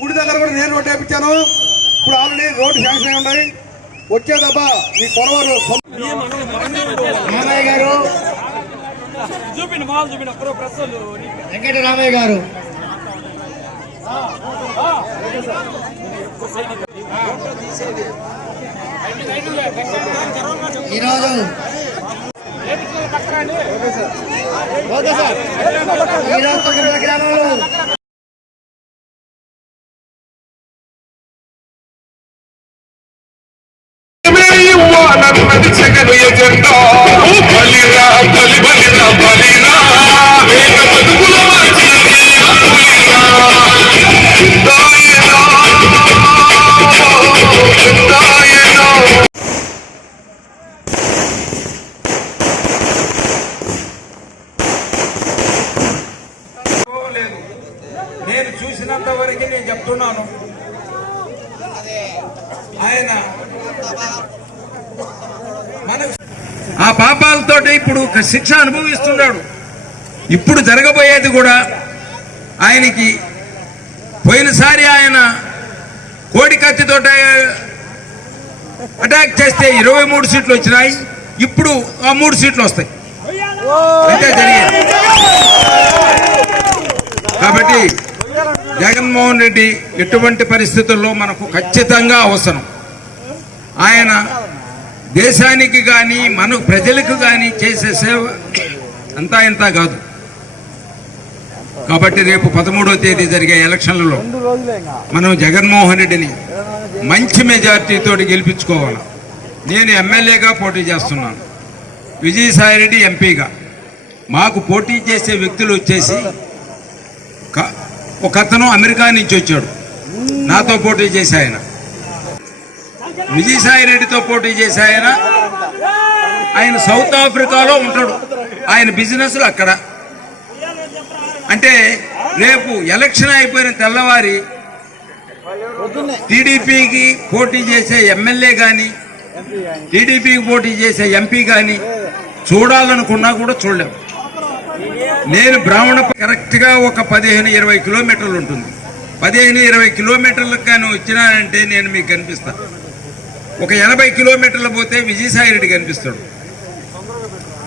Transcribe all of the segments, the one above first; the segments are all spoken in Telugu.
గుడి దగ్గర కూడా నేను రోడ్డు వేయించాను ఇప్పుడు ఆల్రెడీ రోడ్డు శాంక్షన్ అయి ఉన్నాయి. వచ్చే దెబ్బ మీ పొరవారు రామయ్య గారు. వెంకట రామయ్య గారు. ఈరోజు ఓకే సార్. ఈరోజు తొమ్మిది గ్రామంలో ఇవ్వాలన్నది జగన్ ఎజెండా బలిరా బలి బలిరా బలిరా. వేద బతుకుల మార్చినది అంటున్నాను ఆయన మన ఆ పాపాలతోటి ఇప్పుడు ఒక శిక్ష అనుభవిస్తున్నాడు. ఇప్పుడు జరగబోయేది కూడా ఆయనకి పోయినసారి ఆయన కోడి కత్తితో అటాక్ చేస్తే ఇరవై మూడు సీట్లు వచ్చినాయి. ఇప్పుడు ఆ మూడు సీట్లు వస్తాయి. అంతే జరిగింది. కాబట్టి జగన్మోహన్ రెడ్డి ఎటువంటి పరిస్థితుల్లో మనకు ఖచ్చితంగా అవసరం? ఆయన దేశానికి కానీ మన ప్రజలకు కానీ చేసే సేవ అంతా ఇంత కాదు. కాబట్టి రేపు పదమూడవ తేదీ జరిగే ఎలక్షన్లలో మనం జగన్మోహన్ రెడ్డిని మంచి మెజార్టీతో గెలిపించుకోవాలి. నేను ఎమ్మెల్యేగా పోటీ చేస్తున్నాను. విజయసాయిరెడ్డి ఎంపీగా. మాకు పోటీ చేసే వ్యక్తులు వచ్చేసి ఒక అతను అమెరికా నుంచి వచ్చాడు. నాతో పోటీ చేసే ఆయన. విజయసాయి రెడ్డితో పోటీ చేసే ఆయన. ఆయన సౌత్ ఆఫ్రికాలో ఉంటాడు. ఆయన బిజినెస్లు అక్కడ. అంటే రేపు ఎలక్షన్ అయిపోయిన తెల్లవారి టీడీపీకి పోటీ చేసే ఎమ్మెల్యే కానీ టీడీపీకి పోటీ చేసే ఎంపీ కానీ చూడాలనుకున్నా కూడా చూడలేము. నేను బ్రాహ్మణ కరెక్ట్గా ఒక పదిహేను ఇరవై కిలోమీటర్లు ఉంటుంది. పదిహేను ఇరవై కిలోమీటర్లకు కానీ వచ్చినానంటే నేను మీకు కనిపిస్తా. ఒక ఎనభై కిలోమీటర్లు పోతే విజయసాయి రెడ్డి కనిపిస్తాడు.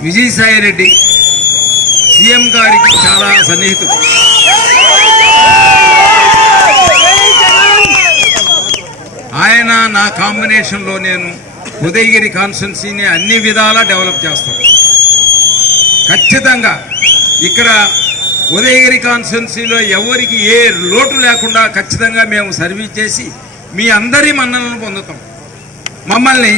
విజయసాయి రెడ్డి సీఎం గారికి చాలా సన్నిహితుడు. ఆయన నా కాంబినేషన్లో నేను ఉదయగిరి కాన్స్టెన్సీని అన్ని విధాలా డెవలప్ చేస్తాను. ఖచ్చితంగా ఇక్కడ ఉదయగిరి కాన్స్టిట్యున్సీలో ఎవరికి ఏ లోటు లేకుండా ఖచ్చితంగా మేము సర్వీస్ చేసి మీ అందరి మన్నలను పొందుతాం. మమ్మల్ని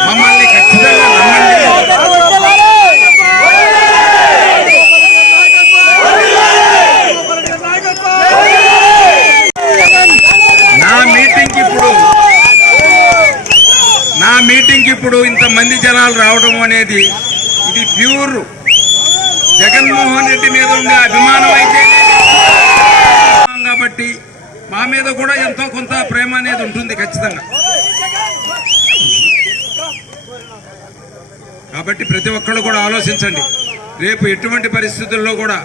మమ్మల్ని ఖచ్చితంగా నమ్మండి నా మీటింగ్ ఇప్పుడు మీటింగ్కి ఇప్పుడు ఇంతమంది జనాలు రావడం అనేది ఇది ప్యూర్. జగన్మోహన్ రెడ్డి మీద ఉండే అభిమానం అయితే కాబట్టి మా మీద కూడా ఎంతో కొంత ప్రేమ అనేది ఉంటుంది ఖచ్చితంగా. కాబట్టి ప్రతి ఒక్కళ్ళు కూడా ఆలోచించండి. రేపు ఎటువంటి పరిస్థితుల్లో కూడా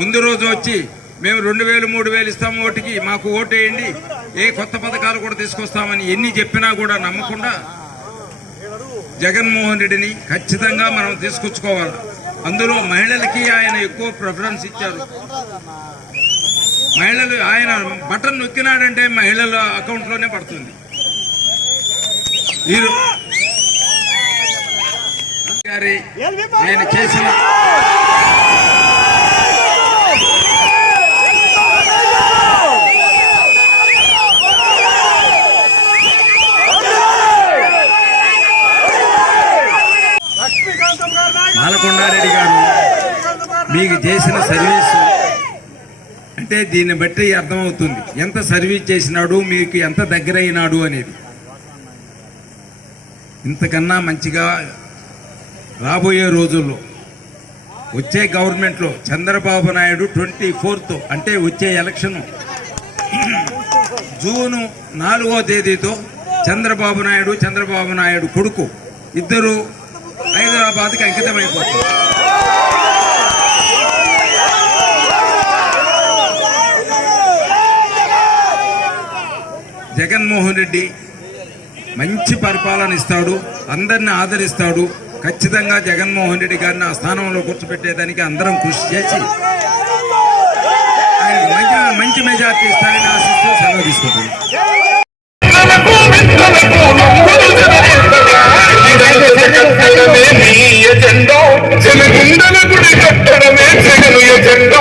ముందు రోజు వచ్చి మేము రెండు వేలు మూడు వేలు ఇస్తాము ఓటుకి మాకు ఓటు వేయండి. ఏ కొత్త పథకాలు కూడా తీసుకొస్తామని ఎన్ని చెప్పినా కూడా నమ్మకుండా జగన్మోహన్ రెడ్డిని ఖచ్చితంగా మనం తీసుకొచ్చుకోవాలి. అందులో మహిళలకి ఆయన ఎక్కువ ప్రిఫరెన్స్ ఇచ్చారు. మహిళలు ఆయన బటన్ నొక్కినాడంటే మహిళల అకౌంట్లోనే పడుతుంది. గారి ఆయన చేసిన మాలకొండారెడ్డి గారు మీకు చేసిన సర్వీస్. అంటే దీన్ని బట్టి అర్థమవుతుంది. ఎంత సర్వీస్ చేసినాడు మీకు ఎంత దగ్గర అయినాడు అనేది. ఇంతకన్నా మంచిగా రాబోయే రోజుల్లో వచ్చే గవర్నమెంట్లో చంద్రబాబు నాయుడు ట్వంటీ ఫోర్త్ అంటే వచ్చే ఎలక్షన్ జూను నాలుగో తేదీతో చంద్రబాబు నాయుడు చంద్రబాబు నాయుడు కొడుకు. ఇద్దరు హైదరాబాద్కి అంకితమైపోతుంది జగన్మోహన్ రెడ్డి మంచి పరిపాలన ఇస్తాడు అందరిని ఆదరిస్తాడు. ఖచ్చితంగా జగన్మోహన్ రెడ్డి గారిని ఆ స్థానంలో కూర్చోబెట్టేదానికి అందరం కృషి చేసి ఆయన మంచి మంచి మెజార్టీ ఇస్తారని ఆశిస్తూ సెలవు తీసుకుంటున్నాం. వచ్చిన గుండెల గుడి కట్టడమే జగను ఎజెండా